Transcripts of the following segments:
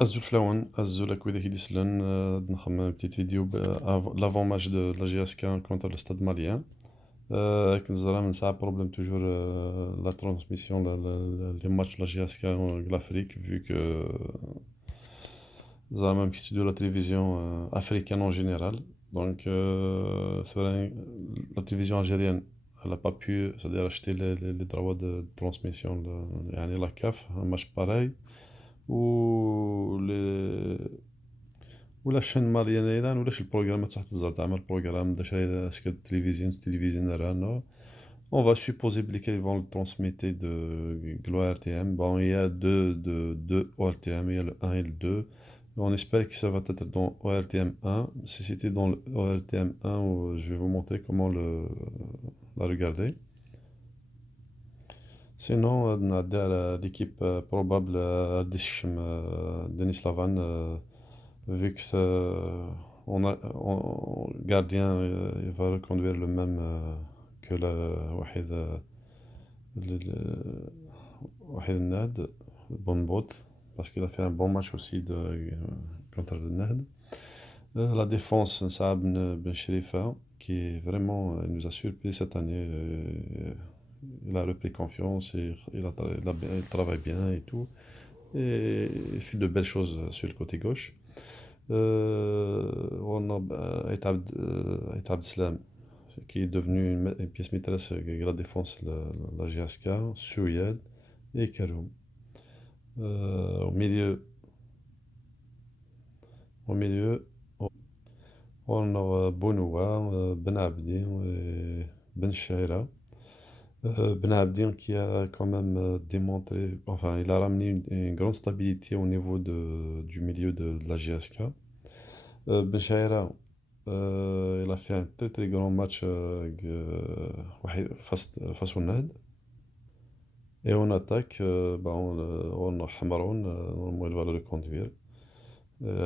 Azul Flawan, Azul Akwedek Idislan, نخمم petite vidéo l'avant-match de la GSK contre le Stade malien. كنزرا من ساعة problème toujours la transmission les matchs de la GSK de l'Afrique vu que زعما كي تدير la télévision africaine en général. Donc c'est vrai, la télévision algérienne elle n'a pas pu c'est-à-dire acheter les droits de transmission يعني la CAF un match pareil ou les ولا الشين ماليان ايضا ولاش البروغرامات تحت الزر تعمل البروغرام دا شري اسك التلفزيون رانا on va supposer qu'ils vont le transmettre de l'ORTM. Bon, il y a deux ORTM, il y a le 1 et le 2. On espère que ça va être dans ORTM 1. Si c'était dans le ORTM 1, je vais vous montrer comment la regarder. Sinon, on a l'équipe probable Denis Lavan. Vu que gardien il va reconduire le même que le Wahid Wahid Nad, Bonbot, parce qu'il a fait un bon match aussi contre le Nad. La défense, Saab Ben Sherifa, qui est vraiment il nous a surpris cette année. Il a repris confiance et il travaille bien et tout. Et il fait de belles choses sur le côté gauche. On a Etab Slam qui est devenu une pièce maîtresse de la défense de la GSK, Souyad et Karoum. Au milieu, au milieu, on a Bounoua, Ben Abdi et Ben Shaira. Ben Abdi qui a quand même démontré, enfin il a ramené une grande stabilité au niveau du milieu de la GSK. Ben Shaira, il a fait un très très grand match face au Nad. Et on attaque, bah, on a Hamron, normalement il va le reconduire.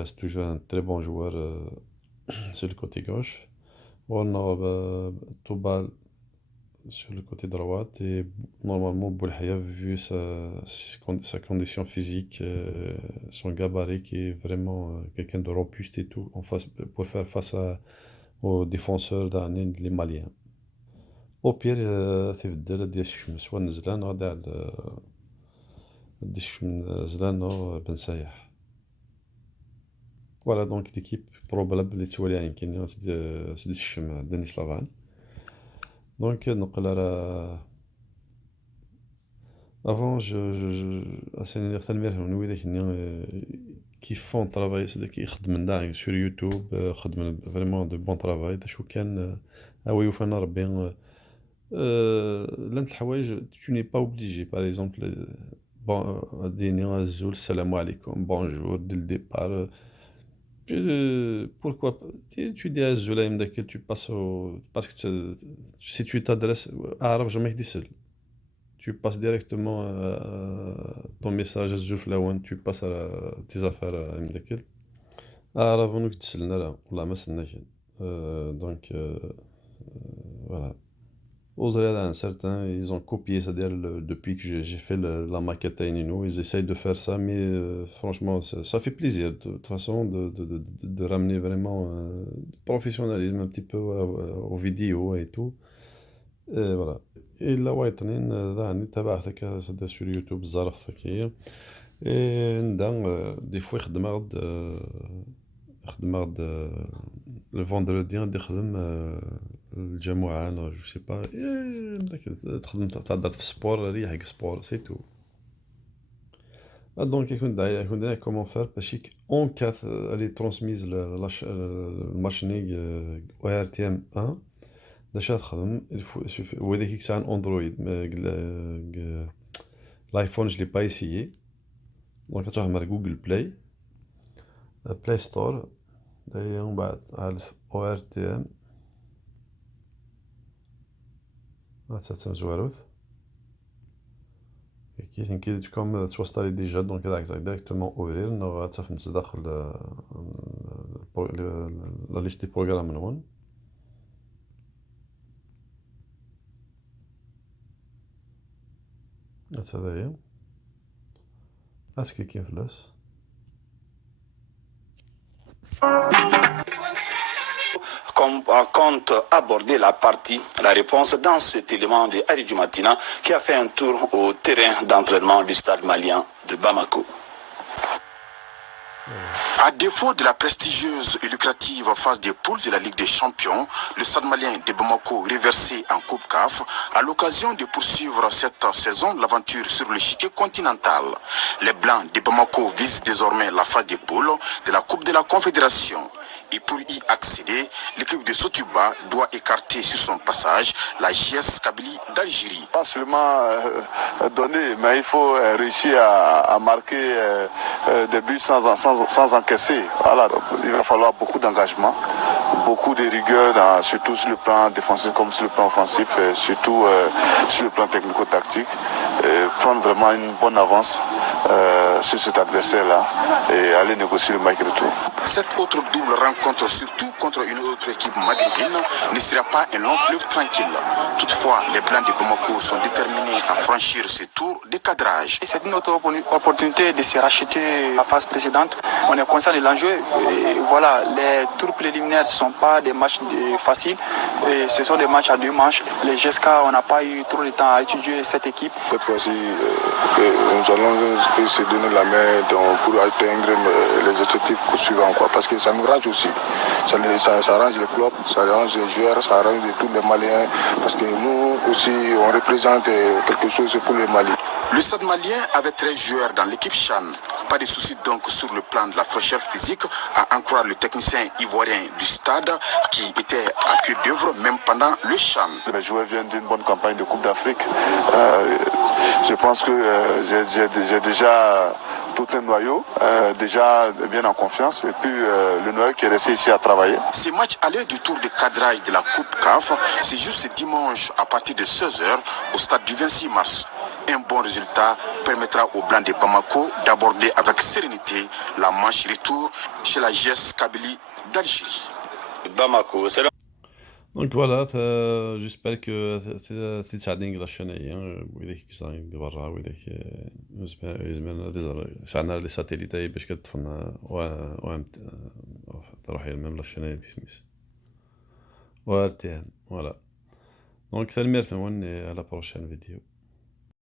C'est toujours un très bon joueur sur le côté gauche. On a Toubal sur le côté droit et normalement Boulhaya, vu sa condition physique, son gabarit qui est vraiment quelqu'un de robuste et tout, pour faire face aux défenseurs les Maliens. Au pire, تبدل ديال الشمس ونزلان غادي عاد ديش من زلان بن سايح. Voilà donc l'équipe probable اللي توالي يمكن سدي الشم دينيس لافان. Donc نقل على avant أساني نختار نوي ذاك qui font travail c'est qui يخدم داعي sur YouTube خدم vraiment de bon travail دا شو كان أوي وفانا ربي l'un des حوايج tu n'es pas obligé par exemple bon ديني غزول السلام عليكم bonjour dès le départ pourquoi tu dis à Zulaim que tu passes parce que si tu t'adresses à Arab jamais dit seul tu passes directement ton message à Zulflawan tu passes à tes affaires à Mdakil à Arab on nous dit seul là والله ما سناش donc voilà. Aux certains, ils ont copié, c'est-à-dire depuis que j'ai fait la maquette à Inino, ils essayent de faire ça, mais franchement, ça fait plaisir, de toute façon, de ramener vraiment du professionnalisme un petit peu aux vidéos et tout. Et voilà. Et là, ouais, c'est sur YouTube, Zarah Thakia. Et des fois, خدم غد le vendredi غادي نخدم الجمعة أنا جو سي با داك تخدم تهضر في السبور ريح سبور سي تو دونك يكون داير كومون فار باش اون كاث الي ترونسميز الماشينيغ او ار تي ام 1 باش تخدم هو داك يكسع ان اندرويد الايفون جو لي با ايسيي دونك تروح مع جوجل بلاي ستور دايا ومن بعد او ار تي ام غتسمى زواروت كي تكون توصلي ديجا دونك هذاك ديريكتومون اوفرير نو غتفهم تدخل لا ليست دي بروغرام من هون هذا هي اسكي كاين فلاس Compte aborder la partie, la réponse dans cet élément de Aridou Matina qui a fait un tour au terrain d'entraînement du stade malien de Bamako. À défaut de la prestigieuse et lucrative phase des poules de la Ligue des Champions, le Stade malien de Bamako reversé en Coupe CAF a l'occasion de poursuivre cette saison l'aventure sur l'échiquier continental. Les Blancs de Bamako visent désormais la phase des poules de la Coupe de la Confédération. Et pour y accéder, l'équipe de Sotuba doit écarter sur son passage la JS Kabylie d'Algérie. Pas seulement donner, mais il faut réussir à marquer des buts sans encaisser. Voilà, donc, il va falloir beaucoup d'engagement, beaucoup de rigueur, surtout sur le plan défensif comme sur le plan offensif, et surtout sur le plan technico-tactique. Prendre vraiment une bonne avance sur cet adversaire-là et aller négocier le match retour. Cette autre double rencontre, surtout contre une autre équipe maghrébine, ne sera pas un long fleuve tranquille. Toutefois, les Blancs de Bamako sont déterminés à franchir ce tour de cadrage. C'est une autre opportunité de se racheter la phase précédente. On est conscient de l'enjeu. Et voilà, les tours préliminaires ne sont pas des matchs faciles. Et ce sont des matchs à 2 manches. Les GSK, on n'a pas eu trop de temps à étudier cette équipe. Cette fois-ci, nous allons se donner la main pour atteindre les objectifs suivants. Parce que ça nous range aussi. Ça arrange les clubs, ça arrange les joueurs, ça arrange tous les Maliens. Parce que nous aussi, on représente quelque chose pour les Maliens. Le Stade malien avait 13 joueurs dans l'équipe Chan. Pas de souci donc sur le plan de la fraîcheur physique, à en croire le technicien ivoirien du stade qui était à pied d'œuvre même pendant le Chan. Les joueurs viennent d'une bonne campagne de Coupe d'Afrique. Je pense que j'ai déjà tout un noyau, déjà bien en confiance, et puis le noyau qui est resté ici à travailler. Ces matchs aller du tour de cadrage de la Coupe CAF, c'est juste ce dimanche à partir de 16h au stade du 26 mars. Un bon résultat permettra aux Blancs de Bamako d'aborder avec sérénité la manche retour chez la JS Kabylie d'Algérie. Bamako, c'est دونك فوالا جيسبر كو تساعدني لا الشنايه وإذا كيساين دي برا وإذا يزمان تزر ساعنا لي ساتيليتاي باش كتفن و تروح ميم لا الشنايه بسميس وارتيان فوالا دونك تنمير ثمون على بروشين فيديو